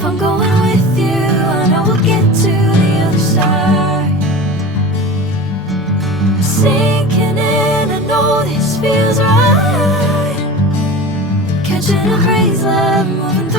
If I'm going with you, I know we'll get to the other side. Sinking in, I know this feels right. Catching a craze, love moving